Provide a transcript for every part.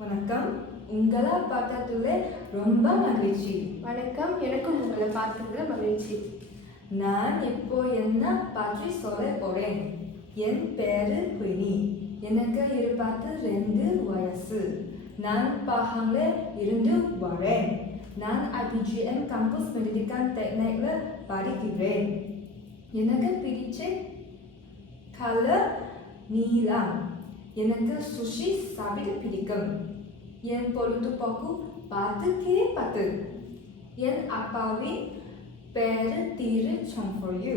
வணக்கம். உங்களை பார்த்ததுல ரொம்ப மகிழ்ச்சி. வணக்கம். எனக்கும் உங்களை பார்த்ததுல மகிழ்ச்சி. நான் இப்போ என்ன பற்றி சொல்ல போறேன். என் பேரு குயினி. எனக்கு 22 வயசு. நான் பஹாங்ல இருந்து வரேன். நான் IPGM காம்பஸ் மெடிக்கல் டெக்னிக்ல படிக்கிறேன். எனக்கு பிடிச்ச கலர் நீலம். எனக்கு சுஷி சாப்பிட பிடிக்கும். என் பொழுதுபோக்கு பாட்டு. என் அப்பாவின் பேரு திரு சம்பொழியு.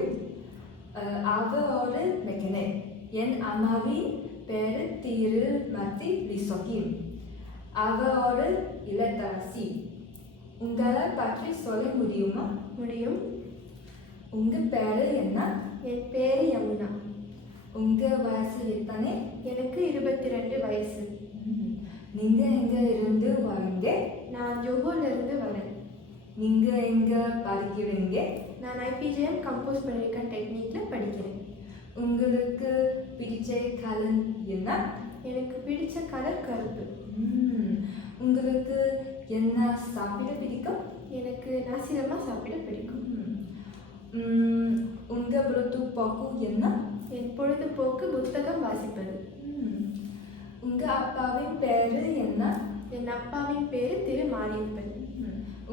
அவரோட மெக்கானிக். என் அம்மாவின் பேரு திருமதி லிசோகிம். அவரோட இல்லத்தரசி. உங்களை பற்றி சொல்ல முடியுமா? முடியும். உங்க பேரு என்ன? என் பேரு யமுனா. உங்க வயசு எத்தனை? எனக்கு 22 வயசு. நீங்க எங்க இருந்து வரீங்க? நான் ஜோஹர்ல இருந்து வரேன். நீங்க எங்க படிக்கிறீங்க? நான் IPGM கம்போஸ் மெடிக்கல் டெக்னிக்ல படிக்கிறேன். உங்களுக்கு பிடிச்ச கலர் என்ன? எனக்கு பிடிச்ச கலர் கருப்பு. உங்களுக்கு என்ன சாப்பிட பிடிக்கும்? எனக்கு நசிரமா சாப்பிட பிடிக்கும். உங்க பொழுதுபோக்கு என்ன? என் பொழுதுபோக்கு புத்தகம் வாசிப்பது. உங்க அப்பாவின் பேரு என்ன? என் அப்பாவின் பேரு திரு மாரியப்பன்.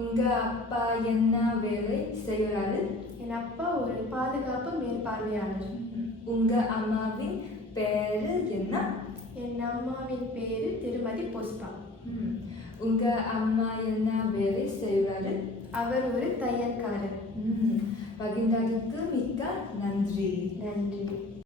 உங்க அப்பா என்ன வேலை செய்கிறாரு? என் அப்பா ஒரு பாதுகாப்பு மேற்பார்வையாளர். உங்க அம்மாவின் பேரு என்ன? என் அம்மாவின் பேரு திருமதி புஷ்பா. உங்க அம்மா என்ன வேலை செய்கிறாரு? அவர் ஒரு தையல்காரர். பகிர்ந்ததுக்கு மிக்க நன்றி. நன்றி.